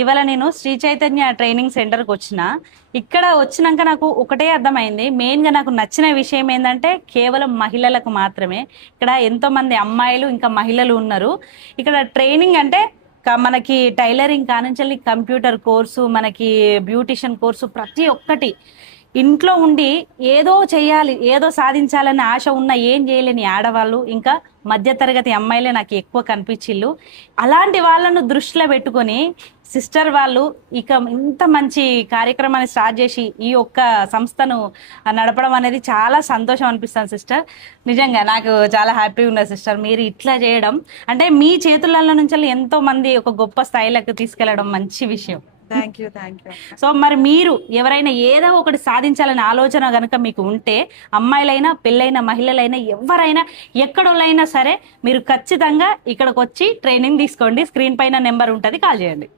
ఇవాళ నేను శ్రీ చైతన్య ట్రైనింగ్ సెంటర్కి వచ్చిన. ఇక్కడ వచ్చినాక నాకు ఒకటే అర్థమైంది. మెయిన్గా నాకు నచ్చిన విషయం ఏంటంటే కేవలం మహిళలకు మాత్రమే. ఇక్కడ ఎంతో మంది అమ్మాయిలు ఇంకా మహిళలు ఉన్నారు. ఇక్కడ ట్రైనింగ్ అంటే మనకి టైలరింగ్ కానించాలి, కంప్యూటర్ కోర్సు, మనకి బ్యూటిషియన్ కోర్సు, ప్రతి ఒక్కటి ఇంట్లో ఉండి ఏదో చేయాలి, ఏదో సాధించాలని ఆశ ఉన్న ఏం చేయలేని ఆడవాళ్ళు ఇంకా మధ్యతరగతి అమ్మాయిలే నాకు ఎక్కువ కనిపించిళ్ళు. అలాంటి వాళ్ళను దృష్టిలో పెట్టుకొని సిస్టర్ వాళ్ళు ఇక ఇంత మంచి కార్యక్రమాన్ని స్టార్ట్ చేసి ఈ ఒక్క సంస్థను నడపడం అనేది చాలా సంతోషం అనిపిస్తుంది సిస్టర్. నిజంగా నాకు చాలా హ్యాపీగా ఉన్నది సిస్టర్ మీరు ఇట్లా చేయడం. అంటే మీ చేతులలో నుంచి ఎంతో మంది ఒక గొప్ప స్థాయిలకు తీసుకెళ్లడం మంచి విషయం. Thank you. సో మరి మీరు ఎవరైనా ఏదో ఒకటి సాధించాలనే ఆలోచన కనుక మీకు ఉంటే, అమ్మాయిలైనా పెళ్ళైన మహిళలైనా ఎవరైనా ఎక్కడోళ్ళైనా సరే మీరు ఖచ్చితంగా ఇక్కడికి వచ్చి ట్రైనింగ్ తీసుకోండి. స్క్రీన్ పైన నెంబర్ ఉంటుంది, కాల్ చేయండి.